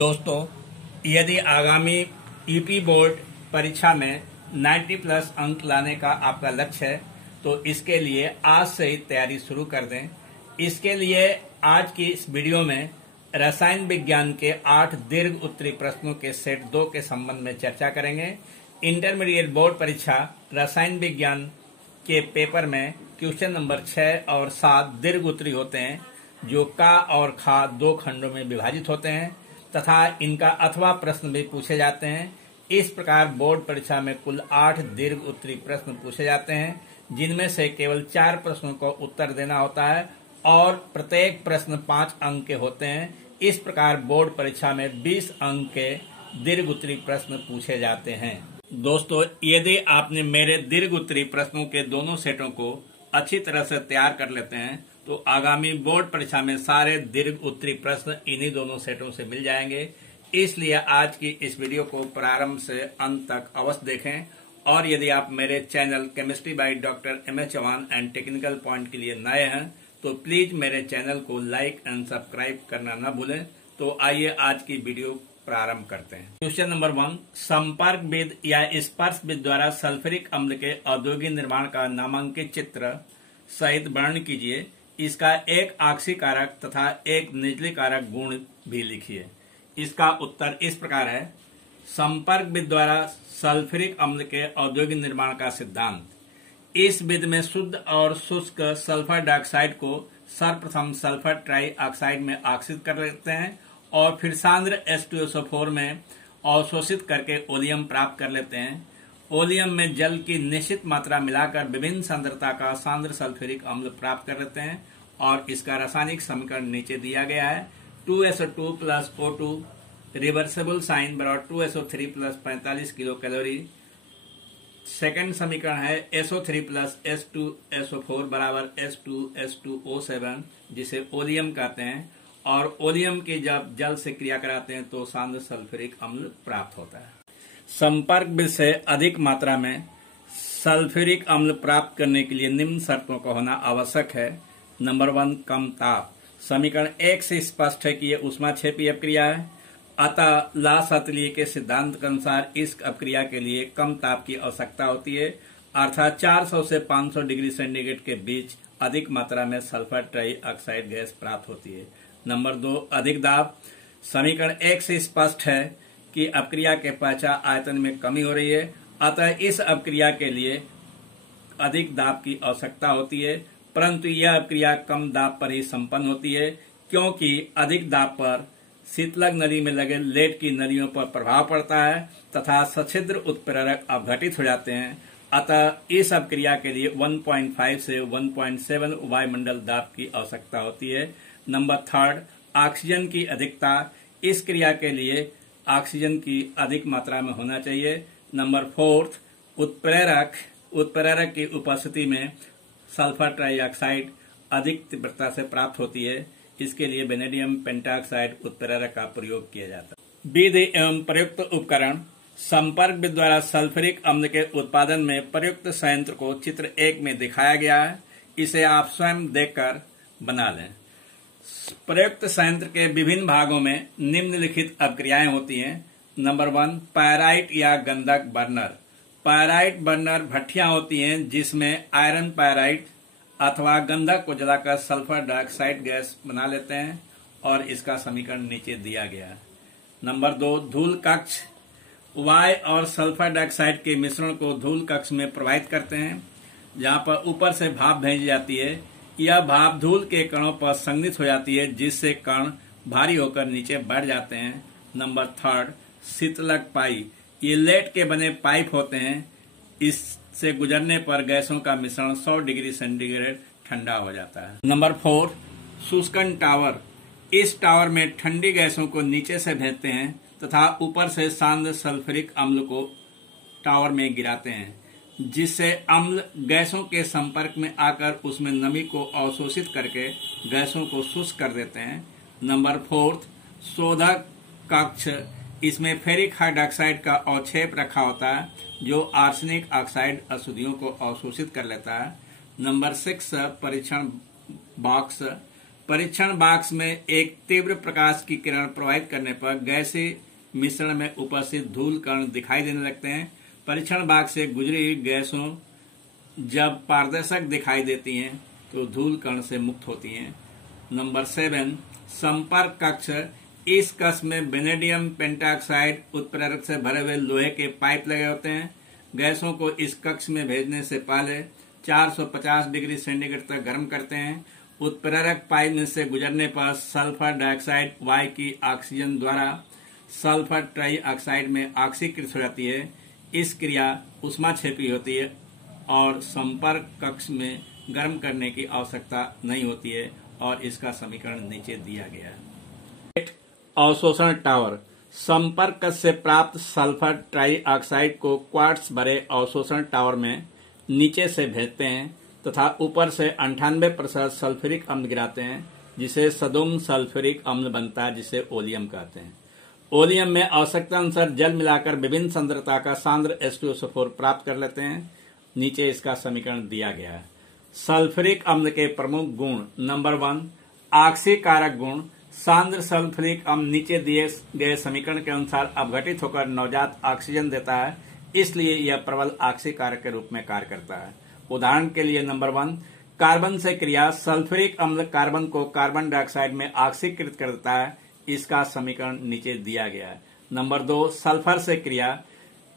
दोस्तों, यदि आगामी यूपी बोर्ड परीक्षा में 90 प्लस अंक लाने का आपका लक्ष्य है तो इसके लिए आज से ही तैयारी शुरू कर दें। इसके लिए आज की इस वीडियो में रसायन विज्ञान के 8 दीर्घ उत्तरी प्रश्नों के सेट 2 के संबंध में चर्चा करेंगे। इंटरमीडिएट बोर्ड परीक्षा रसायन विज्ञान के पेपर में क्वेश्चन नंबर 6 और 7 दीर्घ उत्तरी होते हैं, जो का और खा 2 खंडों में विभाजित होते हैं तथा इनका अथवा प्रश्न भी पूछे जाते हैं। इस प्रकार बोर्ड परीक्षा में कुल 8 दीर्घ उत्तरी प्रश्न पूछे जाते हैं, जिनमें से केवल 4 प्रश्नों को उत्तर देना होता है और प्रत्येक प्रश्न 5 अंक के होते हैं। इस प्रकार बोर्ड परीक्षा में 20 अंक के दीर्घ उत्तरी प्रश्न पूछे जाते हैं। दोस्तों, यदि आपने मेरे दीर्घ उत्तरी प्रश्नों के दोनों सेटों को अच्छी तरह से तैयार कर लेते हैं तो आगामी बोर्ड परीक्षा में सारे दीर्घ उत्तरी प्रश्न इन्हीं दोनों सेटों से मिल जाएंगे। इसलिए आज की इस वीडियो को प्रारंभ से अंत तक अवश्य देखें। और यदि आप मेरे channel chemistry by doctor M H Chauhan and technical point के लिए नए हैं तो प्लीज मेरे चैनल को लाइक एंड सब्सक्राइब करना न भूलें। तो आइए आज की वीडियो प्रारंभ करते हैं। क्वेश्चन नंबर 1, संपर्क विद या स्पर्श विद द्वारा सल्फ्यूरिक अम्ल के औद्योगिक निर्माण का नामांकित चित्र सहित वर्णन कीजिए। इसका एक आक्सीकारक तथा एक निजलीकारक गुण भी लिखिए। इसका उत्तर इस प्रकार है। संपर्क विद द्वारा सल्फ्यूरिक अम्ल के औद्योगिक निर्माण का सिद्धांत। इस विधि में शुद्ध और शुष्क सल्फर डाइऑक्साइड को सर्वप्रथम सल्फर ट्राई ऑक्साइड में ऑक्सीकृत कर लेते हैं और फिर सांद्र H2SO4 में अवशोषित करके ओलियम प्राप्त कर लेते हैं। ओलियम में जल की निश्चित मात्रा मिलाकर विभिन्न सांद्रता का सांद्र सल्फ्यूरिक अम्ल प्राप्त कर लेते हैं और इसका रासायनिक समीकरण नीचे दिया गया है। 2SO2 plus O2 reversible sign बराबर 2SO3 plus 45 kilo calorie. Second समीकरण है SO3 प्लस H2SO4 बराबर H2S2O7, जिसे ओलियम कहते हैं, और ओलियम की जब जल से क्रिया कराते हैं तो सांद्र सल्फ्यूरिक अम्ल प्राप्त होता है। संपर्क विद से अधिक मात्रा में सल्फ्यूरिक अम्ल प्राप्त करने के लिए निम्न शर्तों का होना आवश्यक है। नंबर 1, कम ताप। समीकरण 1 से स्पष्ट है कि यह ऊष्माक्षेपी अपक्रिया है। अतः ला-सातलिए के सिद्धांत के अनुसार इस अपक्रिया के लिए कम ताप की आवश्यकता होती है, अर्थात 400 से 500 डिग्री सेंटीग्रेड के बीच अधिक मात्रा में सल्फर ट्राई ऑक्साइड गैस प्राप्त होती है। नंबर 2, अधिक दाब। समीकरण 1 से स्पष्ट है कि अपक्रिया के पहचान आयतन में कमी हो रही है, अतः इस अपक्रिया के लिए अधिक दाब की आवश्यकता होती है, परंतु यह अपक्रिया कम दाब पर ही संपन्न होती है, क्योंकि अधिक दाब पर शीतलक नली में लगे लेड की नलियों पर प्रभाव पड़ता है तथा सछिद्र उत्प्रेरक अपघटित हो जाते हैं। अतः इस अपक्रिया के लिए 1.5 से 1.7 वायुमंडल दाब की आवश्यकता होती है। नंबर 3, ऑक्सीजन की अधिकता। इस क्रिया के लिए ऑक्सीजन की अधिक मात्रा में होना चाहिए। नंबर 4, उत्प्रेरक की उपस्थिति में सल्फर ट्राइऑक्साइड अधिक तीव्रता से प्राप्त होती है। इसके लिए वेनेडियम पेंटाऑक्साइड उत्प्रेरक का प्रयोग किया जाता है। विधि एवं प्रयुक्त उपकरण। संपर्क विद द्वारा सल्फ्यूरिक अम्ल के उत्पादन में प्रयुक्त संयंत्र को चित्र 1 में दिखाया गया है। इसे आप स्वयं देखकर बना लें। प्रयुक्त संयंत्र के विभिन्न भागों में निम्नलिखित अपक्रियाएं होती हैं। नंबर 1, पायराइट या गंधक बर्नर। पायराइट बर्नर भट्टियां होती हैं जिसमें आयरन पायराइट अथवा गंधक को जलाकर सल्फर डाइऑक्साइड गैस बना लेते हैं और इसका समीकरण नीचे दिया गया है। नंबर 2, धूल कक्ष। वायु और सल्फर डाइऑक्साइड के मिश्रण को धूल कक्ष में प्रवाहित करते हैं, जहां पर ऊपर से भाप भेजी जाती है। यह भाप धूल के कणों पर संघनित हो जाती है, जिससे कण भारी होकर नीचे बढ़ जाते हैं। नंबर 3, शीतलक पाइप। ये लेड के बने पाइप होते हैं। इससे गुजरने पर गैसों का मिश्रण 100 डिग्री सेंटीग्रेड ठंडा हो जाता है। नंबर 4, शुष्कन टावर। इस टावर में ठंडी गैसों को नीचे से भेजते हैं तथा ऊपर से सांद्र सल्फ्यूरिक अम्ल को टावर में गिराते हैं, जिससे अम्ल गैसों के संपर्क में आकर उसमें नमी को अवशोषित करके गैसों को शुष्क कर देते हैं। नंबर 4, शोधक कक्ष। इसमें फेरिक हाइड्रोक्साइड का अवक्षेप रखा होता है, जो आर्सेनिक ऑक्साइड अशुद्धियों को अवशोषित कर लेता है। नंबर 6, परीक्षण बॉक्स। परीक्षण बॉक्स में एक तीव्र प्रकाश की किरण प्रवाहित करने पर गैसीय मिश्रण में उपस्थित धूल कण दिखाई देने लगते हैं। परीक्षण बॉक्स से गुजरी हुई गैसों जब पारदर्शक दिखाई देती हैं तो धूल कण से मुक्त होती हैं। नंबर 7, संपर्क कक्ष। इस कक्ष में वेनेडियम पेंटाऑक्साइड उत्प्रेरक से भरे हुए लोहे के पाइप लगे होते हैं। गैसों को इस कक्ष में भेजने से पहले 450 डिग्री सेंटीग्रेड तक गर्म करते हैं। उत्प्रेरक पाइप में से गुजरने पर सल्फर डाइऑक्साइड वायु की ऑक्सीजन द्वारा सल्फर ट्राइऑक्साइड में ऑक्सीकृत हो जाती है। इस क्रिया ऊष्माक्षेपी होती है और संपर्क कक्ष में गर्म करने की आवश्यकता नहीं होती है और इसका समीकरण नीचे दिया गया है। अवशोषण टावर। संपर्क कक्ष से प्राप्त सल्फर ट्राइऑक्साइड को क्वार्ट्ज भरे अवशोषण टावर में नीचे से भेजते हैं तथा ऊपर से 98% सल्फ्यूरिक अम्ल गिराते हैं, जिसे सदुम सल्फ्यूरिक अम्ल बनता है, जिसे ओलियम कहते हैं। ओलियम में आवश्यकता अनुसार जल मिलाकर विभिन्न सांद्रता का सांद्र H2SO4 प्राप्त कर लेते हैं। नीचे इसका समीकरण दिया गया है। सल्फ्यूरिक अम्ल के प्रमुख गुण। नंबर 1, ऑक्सीकारक गुण। सांद्र सल्फ्यूरिक अम्ल नीचे दिए गए समीकरण के अनुसार अपघटित होकर नवजात ऑक्सीजन देता है, इसलिए यह प्रबल ऑक्सीकारक के रूप में कार्य करता है। उदाहरण के लिए नंबर 1, कार्बन से क्रिया। सल्फ्यूरिक अम्ल कार्बन को कार्बन डाइऑक्साइड में ऑक्सीकृत कर देता है, इसका समीकरण नीचे दिया गया है। नंबर 2, सल्फर से क्रिया।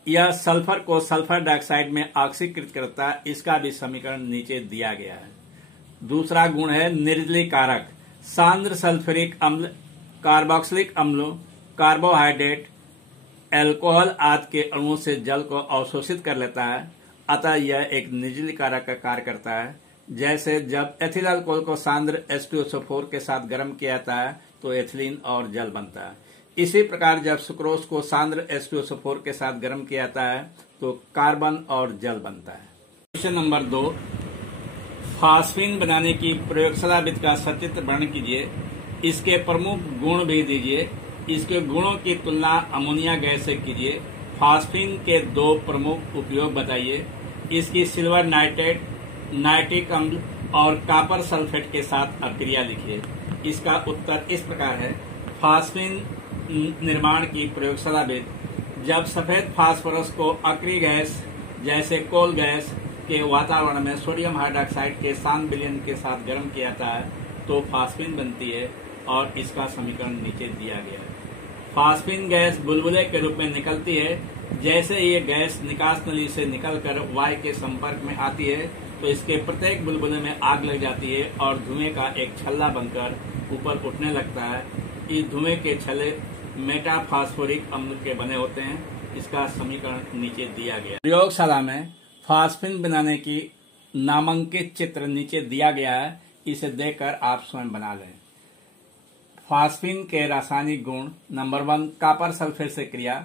यह सल्फर को सल्फर डाइऑक्साइड में ऑक्सीकृत करता है, इसका भी समीकरण नीचे दिया गया है। दूसरा गुण है निर्जलीकारक। सांद्र सल्फ्यूरिक अम्ल कार्बोक्सिलिक अम्लों, कार्बोहाइड्रेट, एल्कोहल आदि के अणुओं से जल को अवशोषित कर लेता है, अतः यह एक निर्जलीकारक का कार्य करता है। जैसे जब एथिल अल्कोहल को सांद्र H2SO4 के साथ गर्म किया जाता है तो एथिलीन और जल बनता है। इसी प्रकार जब सुक्रोज को सांद्र H2SO4 के साथ गर्म किया जाता है तो कार्बन और जल बनता है। क्वेश्चन नंबर 2, फास्फीन बनाने की प्रयोगशाला विधि का सचित्र वर्णन कीजिए। इसके प्रमुख गुण भी दीजिए। इसके गुणों की तुलना अमोनिया गैस से कीजिए। फास्फीन के 2 प्रमुख उपयोग बताइए। इसकी सिल्वर नाइट्रेट, नाइट्रिक अम्ल और कॉपर सल्फेट के साथ अभिक्रिया लिखिए। इसका उत्तर इस प्रकार है। फास्फीन निर्माण की प्रयोगशाला विधि। जब सफेद फास्फोरस को अक्रिय गैस जैसे कोल गैस के वातावरण में सोडियम हाइड्रोक्साइड के शांत विलयन के साथ गर्म किया जाता है तो फास्फीन बनती है और इसका समीकरण नीचे दिया गया है। फास्फीन गैस बुलबुले के रूप में निकलती है। जैसे ये गैस निकास नली से निकलकर वायु के संपर्क में आती है तो इसके प्रत्येक बुलबुले में आग लग जाती है और धुएं का एक छल्ला बनकर ऊपर उठने लगता है। इस धुएं के छल्ले मेटाफॉस्फोरिक अम्ल के बने होते हैं। इसका समीकरण नीचे दिया गया। प्रयोगशाला में फास्फीन बनाने की नामांकित चित्र नीचे दिया गया है, इसे देखकर आप स्वयं बना लें। फास्फीन के रासायनिक गुण। नंबर 1, कॉपर सल्फेट से क्रिया।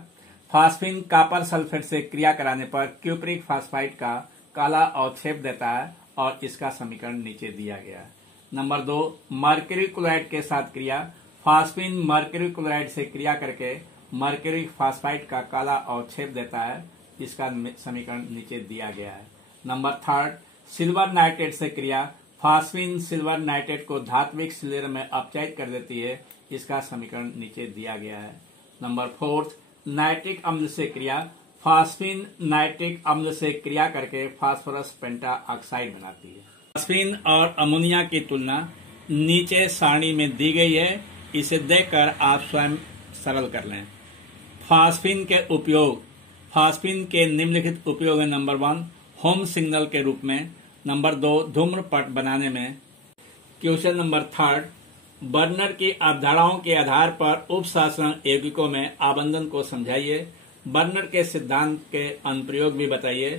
फास्फीन कॉपर सल्फेट से क्रिया कराने पर क्यूप्रिक फास्फाइड का काला अवक्षेप देता है और इसका समीकरण नीचे दिया गया है। नंबर 2, मर्क्यूरी क्लोराइड के साथ क्रिया। फास्फीन मर्क्यूरी क्लोराइड से क्रिया करके मर्क्यूरी फास्फाइड का काला अवक्षेप देता है, इसका समीकरण नीचे दिया गया है। नंबर 3, सिल्वर नाइट्रेट से क्रिया। फास्फीन सिल्वर नाइट्रेट को धात्विक सिल्वर में अपचयित कर देती है, इसका समीकरण नीचे दिया गया है। नंबर 4, नाइट्रिक अम्ल से क्रिया। फास्फीन नाइट्रिक अम्ल से क्रिया करके फास्फोरस पेंटा ऑक्साइड बनाती है। फास्फीन और अमोनिया की तुलना नीचे सारणी में दी गई है, इसे देखकर आप स्वयं सरल कर लें। फास्फीन के उपयोग। फास्फीन के निम्नलिखित उपयोग है। नंबर 1, होम सिग्नल के रूप में। नंबर 2, धूम्रपट बनाने में। क्वेश्चन नंबर 3, बर्नर की अवधारणाओं के आधार पर उपशासन यौगिकों में आबंधन को समझाइए। बर्नर के सिद्धांत के अनुप्रयोग भी बताइए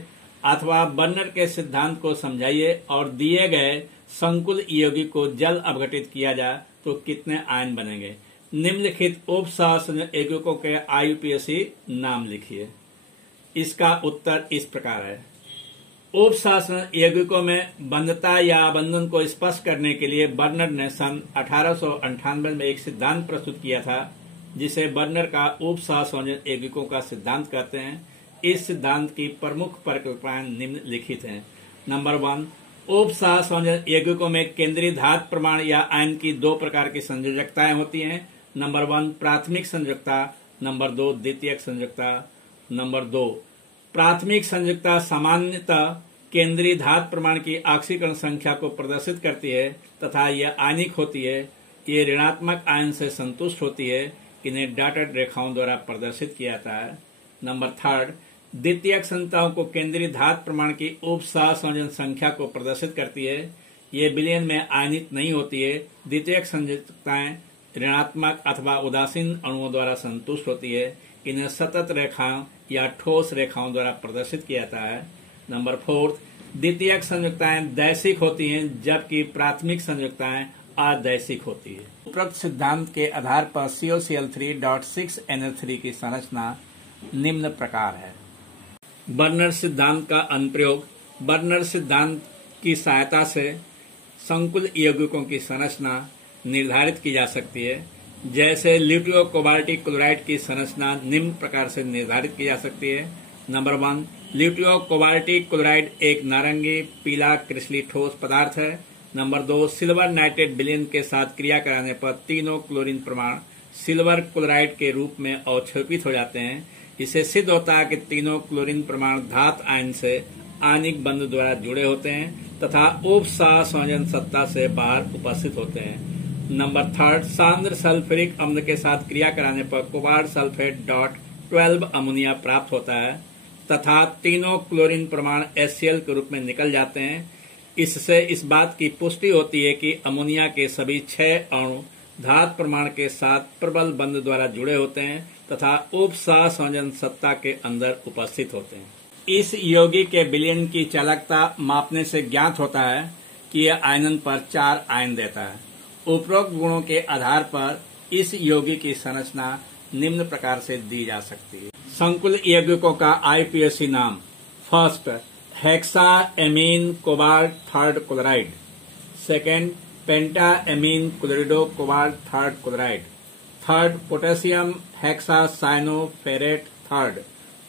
अथवा बर्नर के सिद्धांत को समझाइए और दिए गए संकुल यौगिक को जल अपघटित किया जाए तो कितने आयन बनेंगे। निम्नलिखित उपशासन यौगिकों के IUPAC नाम लिखिए। इसका उत्तर इस प्रकार है। उपशासन यौगिकों में बंधता या आबंधन को स्पष्ट करने के लिए बर्नर ने सन 1898 में एक सिद्धांत प्रस्तुत किया था, जिसे बर्नर का उपशासन यौगिकों का सिद्धांत कहते हैं। इस सिद्धांत की प्रमुख परिकल्पनाएं निम्नलिखित हैं। नंबर 1, उपसह संयोजन यौगिकों में केंद्रीय धातु प्रमाण या आयन की दो प्रकार की संयोजकताएं होती हैं। नंबर 1 प्राथमिक संयोजकता, नंबर 2 द्वितीयक संयोजकता। नंबर 2 प्राथमिक संयोजकता सामान्यतः केंद्रीय धातु प्रमाण की ऑक्सीकरण संख्या को प्रदर्शित करती है तथा यह आयनिक होती है। ये ऋणात्मक आयन से संतुष्ट होती है। इन्हें डॉटेड रेखाओं द्वारा प्रदर्शित किया जाता है। नंबर 3 द्वितीयक संयोजकताओं को केंद्रीय धातु प्रमाण की उप सहसंयोजन संख्या को प्रदर्शित करती है। ये विलयन में आयनित नहीं होती है। द्वितीयक संयोजकताएं ऋणात्मक अथवा उदासीन अणुओं द्वारा संतुष्ट होती है। इन्हें सतत रेखाओं या ठोस रेखाओं द्वारा प्रदर्शित किया जाता है। नंबर 4 द्वितीयक संयोजकताएं दैशिक होती हैं जबकि प्राथमिक संयोजकताएं अदैशिक होती है। उपरोक्त सिद्धांत के आधार पर COCl3.6NH3 की संरचना निम्न प्रकार है। बर्नर सिद्धांत का अनुप्रयोग। बर्नर सिद्धांत की सहायता से संकुल यौगिकों की संरचना निर्धारित की जा सकती है। जैसे ल्यूटियो कोबाल्टिक क्लोराइड की संरचना निम्न प्रकार से निर्धारित की जा सकती है। नंबर 1 ल्यूटियो कोबाल्टिक क्लोराइड एक नारंगी पीला क्रिस्टलीय ठोस पदार्थ है। नंबर 2 सिल्वर नाइट्रेट विलयन के साथ क्रिया कराने पर तीनों क्लोरीन प्रमाण सिल्वर क्लोराइड के रूप में अवक्षेपित हो जाते हैं। इससे सिद्ध होता है कि तीनों क्लोरीन प्रमाण धातु आयन से आयनिक बंध द्वारा जुड़े होते हैं तथा उप सहसंयोजन सत्ता से बाहर उपस्थित होते हैं। नंबर 3 सांद्र सल्फ्यूरिक अम्ल के साथ क्रिया कराने पर कोबाल्ट सल्फेट .12 अमोनिया प्राप्त होता है तथा तीनों क्लोरीन प्रमाण HCl के रूप में निकल जाते हैं। इससे इस बात की पुष्टि होती है कि अमोनिया के सभी 6 अणु धातु प्रमाण के साथ प्रबल बंध द्वारा जुड़े होते हैं तथा उप सहसंयोजन सत्ता के अंदर उपस्थित होते हैं। इस यौगिक के विलयन की चालकता मापने से ज्ञात होता है कि यह आयनन पर 4 आयन देता है। उपरोक्त गुणों के आधार पर इस यौगिक की संरचना निम्न प्रकार से दी जा सकती है। संकुल यौगिकों का IUPAC नाम। First hexaammine cobalt third chloride. Second pentaammine chlorido cobalt third chloride. Third potassium hexacyanoferrate third.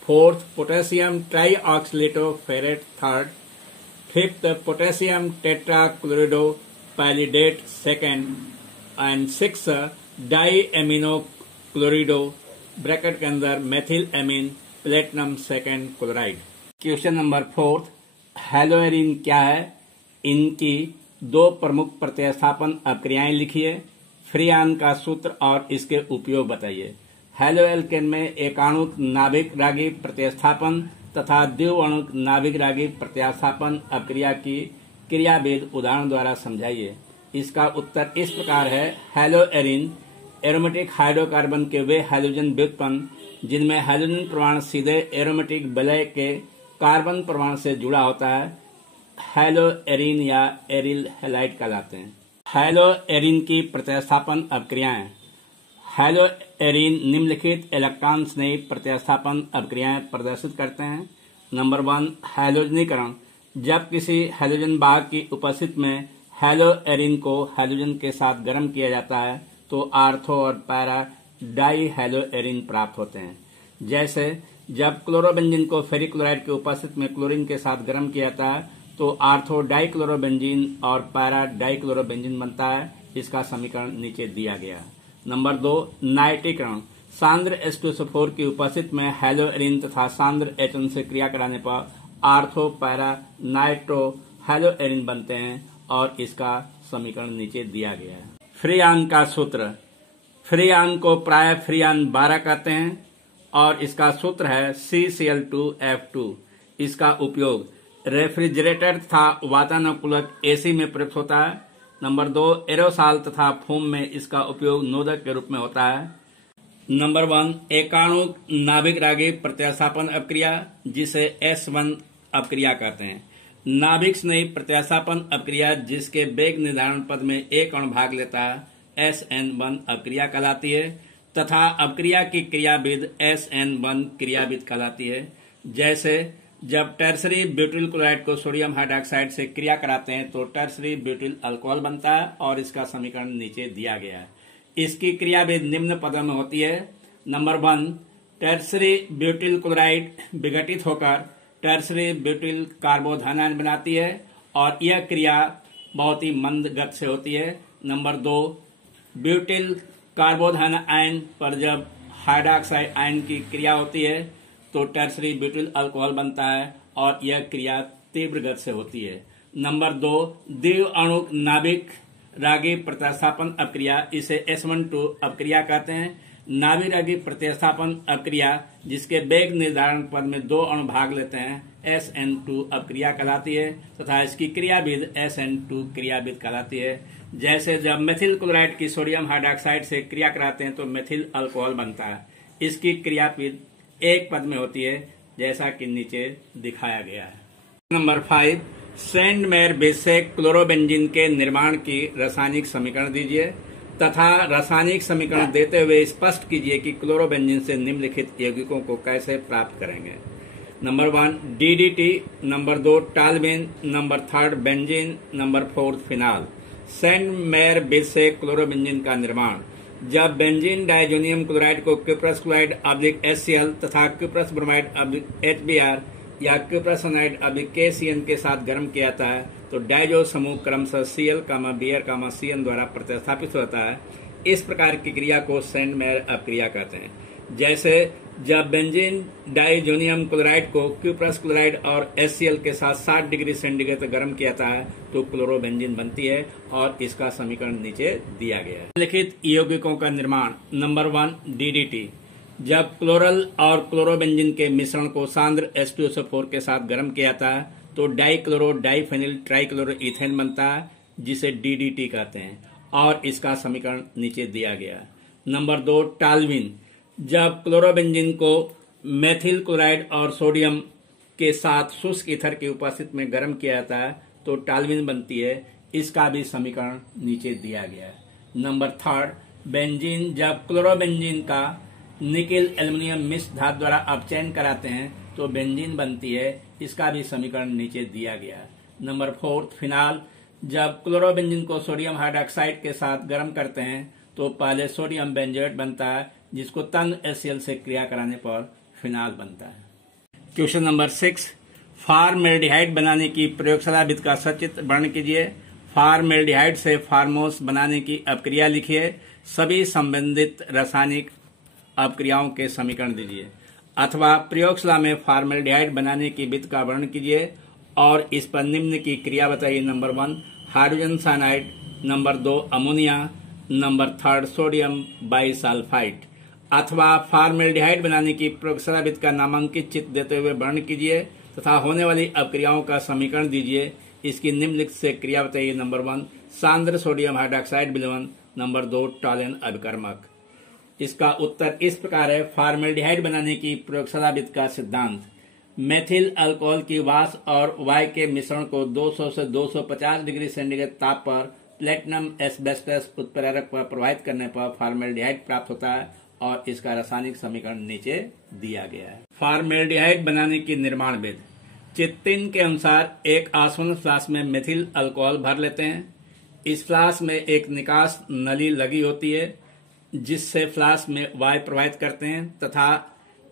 Fourth potassium trioxalato ferrate third. Fifth potassium tetra chlorido palladate second and 6 di amino chlorido bracket के अंदर methyl amine platinum second chloride. Question number 4 haloarene क्या है? इनकी 2 प्रमुख प्रतिस्थापन अभिक्रियाएं लिखिए। Freon का सूत्र और इसके उपयोग बताइए। हैलोएल्केन में एकाणुक नाभिक रागी प्रतिस्थापन तथा द्विअणुक नाभिक रागी प्रतिस्थापन अभिक्रिया की क्रियाविधि उदाहरण द्वारा समझाइए। इसका उत्तर इस प्रकार है। हैलोएरिन एरोमेटिक हाइड्रोकार्बन के वे हाइड्रोजन व्युत्पन्न जिनमें हाइड्रोजन प्रमाण सीधे एरोमेटिक वलय के कार्बन प्रमाण से जुड़ा होता है हैलोएरिन या एरिल हैलाइड कहलाते हैं। हैलोएरिन की प्रतिस्थापन अभिक्रियाएं। हैलोएरिन निम्नलिखित इलेक्ट्रॉन स्नेही प्रतिस्थापन अभिक्रियाएं प्रदर्शित करते हैं। नंबर 1 हैलोजनीकरण। जब किसी हाइड्रोजन वाहक की उपस्थिति में हैलोएरिन को हाइड्रोजन के साथ गर्म किया जाता है तो आर्थो और पैरा डाई हैलोएरिन प्राप्त होते हैं। जैसे जब क्लोरोबेंजीन को फेरिक क्लोराइड की उपस्थिति में क्लोरीन के साथ गर्म किया जाता है तो आर्थो डाइक्लोरोबेंजीन और पैरा डाइक्लोरोबेंजीन बनता है। इसका समीकरण नीचे दिया गया है। नंबर 2 नाइट्रीकरण। सांद्र H2SO4 की उपस्थिति में हैलोएरिन तथा सांद्र H1 से क्रिया कराने पर आर्थो पैरा नाइट्रो हैलोएरिन बनते हैं और इसका समीकरण नीचे दिया गया है। फ्रीऑन का सूत्र। फ्रीऑन को प्राय फ्रीऑन 12 कहते हैं और इसका सूत्र है CCl2F2। इसका उपयोग रेफ्रिजरेटर तथा वातानुकूलक AC में प्रयुक्त होता है। नंबर 2 एरोसॉल तथा फोम में इसका उपयोग नोदक के रूप में होता है। नंबर 1 एकाणुक नाभिक रागी प्रतिस्थापन अभिक्रिया जिसे S1 अभिक्रिया कहते हैं। नाभिक स्नेही प्रतिस्थापन अभिक्रिया जिसके वेग निर्धारण पद में एक अणु भाग लेता है SN1 अभिक्रिया कहलाती है तथा अभिक्रिया की क्रियाविधि SN1 क्रियाविधि कहलाती है। जैसे जब टर्सरी ब्यूटिल क्लोराइड को सोडियम हाइड्रोक्साइड से क्रिया कराते हैं तो टर्सरी ब्यूटिल अल्कोहल बनता है और इसका समीकरण नीचे दिया गया है। इसकी क्रियाविधि निम्न पदों में होती है। नंबर 1 टर्सरी ब्यूटिल क्लोराइड विघटित होकर टर्सरी ब्यूटिल कार्बोधन आयन बनाती है और यह क्रिया बहुत ही मंद गति से होती है। नंबर 2, ब्यूटिल कार्बोधन आयन पर जब हाइड्रोक्साइड आयन की क्रिया होती है तो टर्सरी ब्यूटिल अल्कोहल बनता है और यह क्रिया तीव्र गति से होती है। नंबर 2, द्विव अणु नाभिक रागी प्रतिस्थापन अपक्रिया, इसे S12 अपक्रिया कहते हैं। नाभिक रागी प्रतिस्थापन अपक्रिया जिसके वेग निर्धारण पद में 2 अणु भाग लेते हैं SN2 अपक्रिया कहलाती है तथा इसकी क्रियाविधि SN2 क्रियाविधि कहलाती है। जैसे जब मेथिल क्लोराइड की सोडियम हाइड्रोक्साइड से क्रिया कराते हैं तो मेथिल अल्कोहल बनता है। इसकी क्रियाविधि एक पद में होती है जैसा कि नीचे दिखाया गया है। नंबर 5, सेंडमेयर बेस से क्लोरोबेंजीन के निर्माण की रासायनिक समीकरण दीजिए तथा रासायनिक समीकरण देते हुए स्पष्ट कीजिए कि क्लोरोबेंजीन से निम्नलिखित यौगिकों को कैसे प्राप्त करेंगे। नंबर 1 DDT, नंबर 2 टाल्बिन, number 3 benzene, number 4 phenol. Sandmeyer बेस से क्लोरोबेंजीन का निर्माण। जब बेंजीन डाइजोनियम क्लोराइड को क्यूप्रस क्लोराइड HCl तथा क्यूप्रस ब्रोमाइड HBr या क्यूप्रस अनाइड KCN के साथ गर्म किया जाता है तो डाइजो समूह क्रमशः Cl, Br, CN द्वारा प्रतिस्थापित होता है। इस प्रकार की क्रिया को सेंडमेयर अपक्रिया कहते हैं। जैसे जब बेंजीन डाइजोनियम क्लोराइड को क्यूप्रस क्लोराइड और HCl के साथ 60 डिग्री सेंटीग्रेड तक गर्म किया जाता है तो क्लोरोबेंजीन बनती है और इसका समीकरण नीचे दिया गया है। लिखित यौगिकों का निर्माण। Number 1 DDT। जब क्लोरल और क्लोरोबेंजीन के मिश्रण को सांद्र H2SO4 के साथ गर्म किया जाता है तो डाइक्लोरो डाइफेनिल ट्राइक्लोरो इथेन बनता है जिसे DDT कहते हैं और इसका समीकरण नीचे दिया गया है। नंबर 2 टाल्विन। जब क्लोरोबेंजीन को मेथिल क्लोराइड और सोडियम के साथ शुष्क ईथर की उपस्थिति में गर्म किया जाता है तो टाल्विन बनती है। इसका भी समीकरण नीचे दिया गया है। Number 3 benzene. जब क्लोरोबेंजीन का निकेल एल्युमिनियम मिश्र धातु द्वारा अपचयन कराते हैं तो बेंजीन बनती है। इसका भी समीकरण नीचे दिया गया है। Number 4 phenol. जब क्लोरोबेंजीन को सोडियम हाइड्रोक्साइड के साथ गर्म करते हैं तो पहले सोडियम बेंजोएट बनता है जिसको तन HCl से क्रिया कराने पर फिनाल बनता है। क्वेश्चन नंबर 6, फॉर्मेल्डिहाइड बनाने की प्रयोगशाला विधि का सचित्र वर्णन कीजिए। फॉर्मेल्डिहाइड से फार्मोस बनाने की अपक्रिया लिखिए। सभी संबंधित रासायनिक अपक्रियाओं के समीकरण दीजिए अथवा प्रयोगशाला में फॉर्मेल्डिहाइड बनाने की विधि का वर्णन कीजिए और इस पर निम्न की क्रिया बताइए। Number 1 hydrogen cyanide, number 2 ammonia, number 3 sodium bisulphide. अथवा फॉर्मेल्डिहाइड बनाने की प्रयोगशाला विधि का नामांकित चित्र देते हुए वर्णन कीजिए तथा होने वाली अपक्रियाओं का समीकरण दीजिए। इसकी निम्नलिखित से क्रिया बताइए। नंबर 1 सांद्र सोडियम हाइड्रोक्साइड विलयन, नंबर 2 टॉलेन अभिकर्मक। इसका उत्तर इस प्रकार है। फॉर्मेल्डिहाइड बनाने की प्रयोगशाला विधि का सिद्धांत। मेथिल अल्कोहल की वाष्प और वायु के मिश्रण को 200 से 250 डिग्री सेंटीग्रेड ताप पर प्लेटिनम एस्बेस्टस उत्प्रेरक पर प्रवाहित करने पर फॉर्मेल्डिहाइड प्राप्त होता है और इसका रासायनिक समीकरण नीचे दिया गया है। फॉर्मेल्डिहाइड बनाने की निर्माण विधि। चित्र 3 के अनुसार एक आसवन फ्लास्क में मेथिल अल्कोहल भर लेते हैं। इस फ्लास्क में एक निकास नली लगी होती है जिससे फ्लास्क में वायु प्रवाहित करते हैं तथा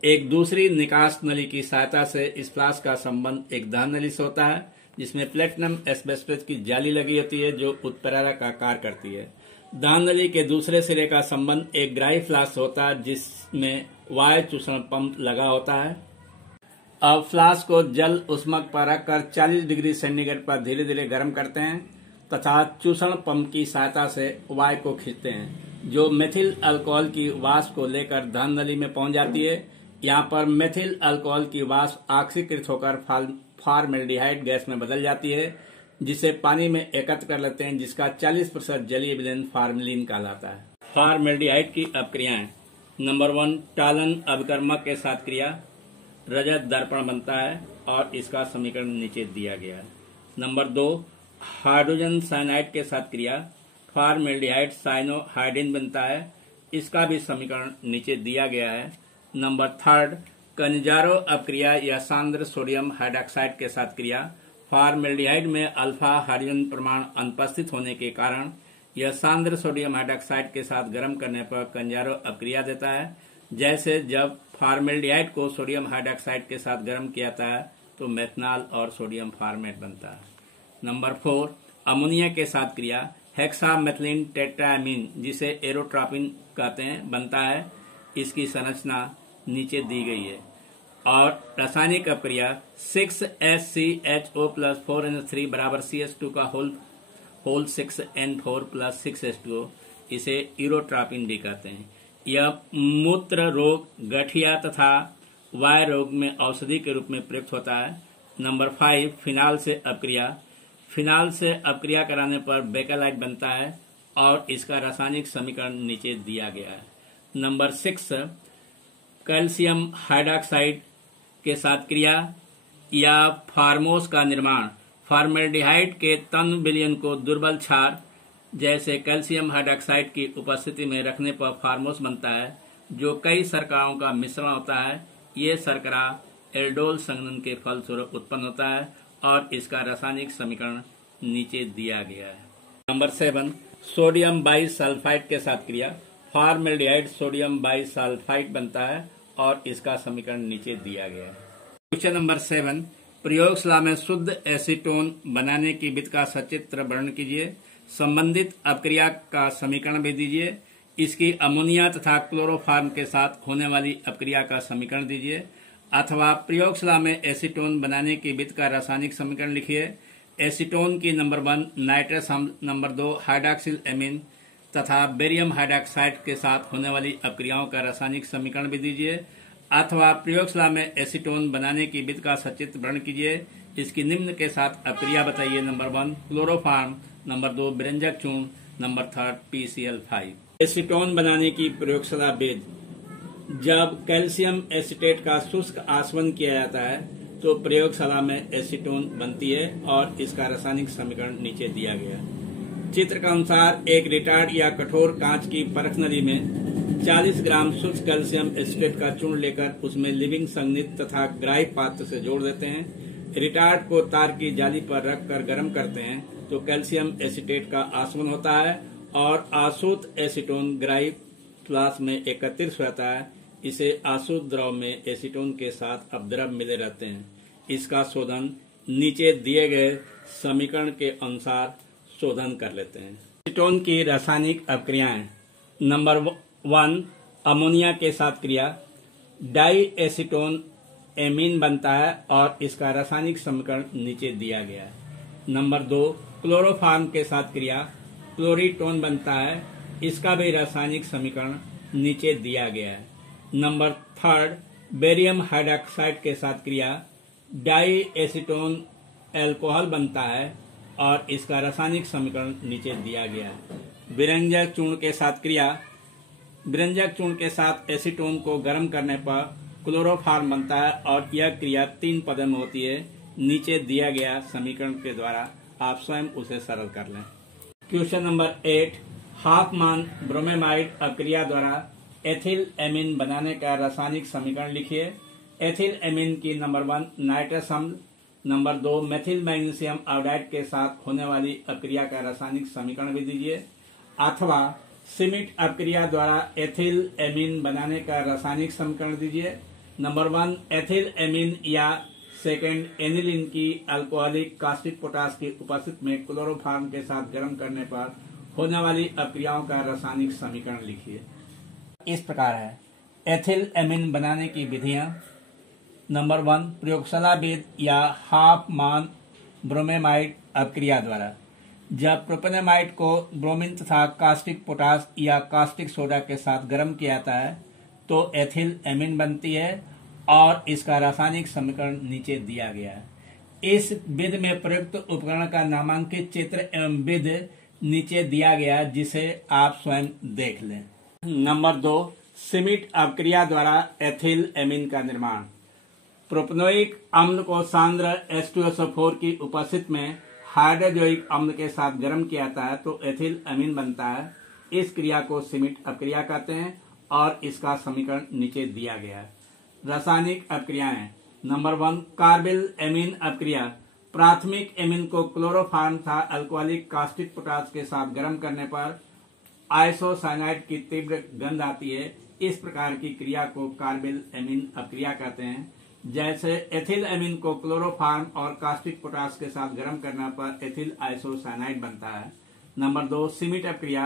एक दूसरी निकास नली की सहायता से इस फ्लास्क का संबंध एक दहन नली से होता है जिसमें प्लेटिनम एस्बेस्टस की जाली लगी होती है जो उत्प्रेरक का कार्य करती है। दहन नली के दूसरे सिरे का संबंध एक ग्राही फ्लास्क से होता है जिसमें वायु चूषण पंप लगा होता है। अब फ्लास्क को जल उष्मक पर रखकर 40 डिग्री सेंटीग्रेड पर धीरे धीरे गर्म करते हैं तथा चूषण पंप की सहायता से वायु को खींचते हैं जो मेथिल अल्कोहल की वाष्प को लेकर दहन नली में पहुंच जाती है। यहाँ पर मेथिल अल्कोहल की वाष्प ऑक्सीकृत होकर फॉर्मेल्डिहाइड गैस में बदल जाती है जिसे पानी में एकत्र कर लेते हैं जिसका 40% जलीय विलयन फॉर्मेलिन कहलाता है। फॉर्मेल्डिहाइड की अपक्रियाएं। नंबर 1 टालन अभिकर्मक के साथ क्रिया, रजत दर्पण बनता है और इसका समीकरण नीचे दिया गया है। नंबर 2 हाइड्रोजन साइनाइड के साथ क्रिया, फॉर्मेल्डिहाइड साइनोहाइड्रिन बनता है, इसका भी समीकरण नीचे दिया गया है। नंबर 3 कनिजारो अपक्रिया या सांद्र सोडियम हाइड्रोक्साइड के साथ क्रिया, फॉर्मेल्डिहाइड में अल्फा हाइड्रोजन प्रमाण अनुपस्थित होने के कारण यह सांद्र सोडियम हाइड्रोक्साइड के साथ गर्म करने पर कनिजारो अपक्रिया देता है। जैसे जब फॉर्मेल्डिहाइड को सोडियम हाइड्रोक्साइड के साथ गर्म किया जाता है तो मेथनॉल और सोडियम फॉर्मेट बनता है। नंबर 4 अमोनिया के साथ क्रिया हेक्सामेथिलीन टेट्राएमीन जिसे एरोट्रोपिन कहते हैं बनता है। इसकी संरचना नीचे दी गई है। और रासायनिक अपक्रिया 6SCHO प्लस 4NH3 बराबर CH2 का होल 6N4 प्लस 6H2O इसे यूरोट्रोपिन भी कहते हैं। यह मूत्र रोग, गठिया तथा वाय रोग में औषधि के रूप में प्रयुक्त होता है। नंबर 5 फिनाल से अपक्रिया। फिनाल से अपक्रिया कराने पर बेकेलाइट बनता है और इसका रासायनिक समीकरण नीचे दिया गया है। नंबर 6 कैल्शियम हाइड्रॉक्साइड के साथ क्रिया या फार्मोस का निर्माण फॉर्मेल्डिहाइड के तन विलयन को दुर्बल क्षार जैसे कैल्शियम हाइड्रॉक्साइड की उपस्थिति में रखने पर फार्मोस बनता है, जो कई शर्कराओं का मिश्रण होता है। ये शर्करा एल्डोल संघनन के फलस्वरूप उत्पन्न होता है और इसका रासायनिक समीकरण नीचे दिया गया है। नंबर 7 सोडियम बाइसल्फाइड के साथ क्रिया फॉर्मेल्डिहाइड सोडियम बाइसल्फाइड बनता है और इसका समीकरण नीचे दिया गया है। क्वेश्चन नंबर 7 प्रयोगशाला में शुद्ध एसीटोन बनाने की विधि का सचित्र वर्णन कीजिए। संबंधित अपक्रिया का समीकरण भी दीजिए। इसकी अमोनिया तथा क्लोरोफॉर्म के साथ होने वाली अपक्रिया का समीकरण दीजिए। अथवा प्रयोगशाला में एसीटोन बनाने की विधि का रासायनिक समीकरण लिखिए। एसीटोन की नंबर 1 नाइट्रस अम्ल, नंबर 2 हाइड्रॉक्सिल एमीन तथा बेरियम हाइड्रॉक्साइड के साथ होने वाली अपक्रियाओं का रासायनिक समीकरण भी दीजिए। अथवा प्रयोगशाला में एसीटोन बनाने की विधि का सचित्र वर्णन कीजिए। इसकी निम्न के साथ अपक्रिया बताइए। नंबर 1 क्लोरोफॉर्म, नंबर 2 बेरंजक चूर्ण, नंबर 3 PCl5। एसीटोन बनाने की प्रयोगशाला विधि। जब कैल्शियम एसीटेट का शुष्क आसवन किया जाता है तो प्रयोगशाला में एसीटोन बनती है और इसका रासायनिक समीकरण नीचे दिया गया। चित्र के अनुसार एक रिटार्ड या कठोर कांच की परख नली में 40 ग्राम शुष्क कैल्शियम एसीटेट का चूर्ण लेकर उसमें लिविंग संघनित तथा ग्राही पात्र से जोड़ देते हैं। रिटार्ड को तार की जाली पर रखकर गर्म करते हैं तो कैल्शियम एसीटेट का आसवन होता है और आसूत एसीटोन ग्राही फ्लास्क में एकत्रित हो जाता है। इसे आसूत द्रव में एसीटोन के साथ अपद्रव मिले रहते हैं। इसका शोधन नीचे दिए गए समीकरण के अनुसार शोधन कर लेते हैं। एसीटोन की रासायनिक अपक्रियाएं। नंबर 1 अमोनिया के साथ क्रिया डाई एसीटोन एमीन बनता है और इसका रासायनिक समीकरण नीचे दिया गया है। नंबर 2 क्लोरोफॉर्म के साथ क्रिया क्लोरीटोन बनता है, इसका भी रासायनिक समीकरण नीचे दिया गया है। नंबर 3 बेरियम हाइड्रॉक्साइड के साथ क्रिया डाई एसीटोन एल्कोहल बनता है और इसका रासायनिक समीकरण नीचे दिया गया है। बेरंजक चूर्ण के साथ क्रिया बेरंजक चूर्ण के साथ एसीटोन को गर्म करने पर क्लोरोफॉर्म बनता है और यह क्रिया 3 पदों में होती है। नीचे दिया गया समीकरण के द्वारा आप स्वयं उसे सरल कर लें। क्वेश्चन नंबर 8 हाफमान ब्रोमेमाइड अपक्रिया द्वारा एथिल एमीन बनाने का रासायनिक समीकरण लिखिए। एथिल एमीन की नंबर 1 नाइट्रस अम्ल, नंबर 2 मेथिल मैग्नीशियम आयोडाइड के साथ होने वाली अपक्रिया का रासायनिक समीकरण भी दीजिए। अथवा सिमिट अपक्रिया द्वारा एथिल एमीन बनाने का रासायनिक समीकरण दीजिए। नंबर 1 एथिल एमीन या सेकेंड एनिलीन की अल्कोहलिक कास्टिक पोटास की उपस्थिति में क्लोरोफॉर्म के साथ गर्म करने पर होने वाली अपक्रियाओं का रासायनिक समीकरण लिखिए। इस प्रकार है। एथिल एमीन बनाने की विधियां। नंबर 1 प्रयोगशाला विधि या हाफमान ब्रोमेमाइड अपक्रिया द्वारा। जब प्रोपेनेमाइड को ब्रोमीन तथा कास्टिक पोटास या कास्टिक सोडा के साथ गर्म किया जाता है तो एथिल एमीन बनती है और इसका रासायनिक समीकरण नीचे दिया गया है। इस विधि में प्रयुक्त उपकरण का नामांकित चित्र एवं विधि नीचे दिया गया जिसे आप स्वयं देख लें। नंबर 2 सिमिट अपक्रिया द्वारा एथिल एमीन का निर्माण। प्रोपेनोइक अम्ल को सांद्र H2SO4 की उपस्थिति में हाइड्रोजोइक अम्ल के साथ गर्म किया जाता है तो एथिल एमीन बनता है। इस क्रिया को सिमिट अपक्रिया कहते हैं और इसका समीकरण नीचे दिया गया है। रासायनिक अपक्रियाएं। नंबर 1 कार्बिल एमीन अपक्रिया। प्राथमिक एमीन को क्लोरोफॉर्म तथा अल्कोहलिक कास्टिक पोटास के साथ गर्म करने पर आइसोसाइनाइड की तीव्र गंध आती है। इस प्रकार की क्रिया को कार्बिल एमीन अपक्रिया कहते हैं। जैसे एथिल एमीन को क्लोरोफार्म और कास्टिक पोटास के साथ गर्म करने पर एथिल आइसोसाइनाइड बनता है। Number 2, cement अपक्रिया।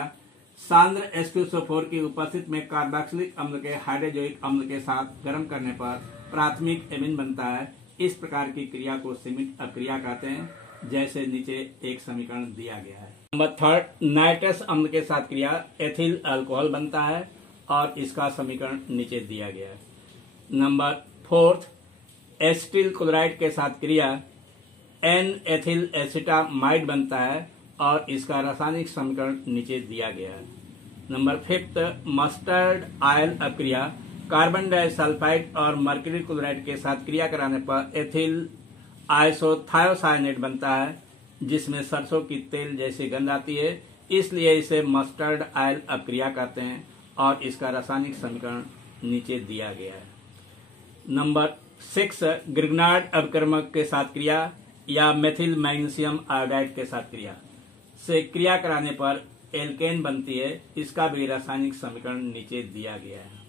सांद्र H2SO4 की उपस्थिति में कार्बोक्सिलिक अम्ल के हाइड्रोजोइक अम्ल के साथ गर्म करने पर प्राथमिक एमीन बनता है। इस प्रकार की क्रिया को सिमिट अपक्रिया कहते हैं, जैसे नीचे एक समीकरण दिया गया है। नंबर 3, नाइट्रस अम्ल के साथ क्रिया एथिल अल्कोहल बनता है और इसका समीकरण नीचे दिया गया है। नंबर 4, एसिटिल क्लोराइड के साथ क्रिया एन एथिल एसिटामाइड बनता है और इसका रासायनिक समीकरण नीचे दिया गया है। नंबर 5, मस्टर्ड ऑयल अपक्रिया कार्बन डाइसल्फाइड और मर्क्यूरी क्लोराइड के साथ क्रिया कराने पर एथिल आइसोथायोसाइनेट बनता है, जिसमें सरसों की तेल जैसी गंध आती है, इसलिए इसे मस्टर्ड ऑयल अपक्रिया कहते हैं और इसका रासायनिक समीकरण नीचे दिया गया है। नंबर 6, ग्रिग्नार्ड अपक्रमक के साथ क्रिया या मेथिल मैग्नीशियम आयोडाइड के साथ क्रिया से क्रिया कराने पर एल्केन बनती है, इसका भी रासायनिक समीकरण नीचे दिया गया है।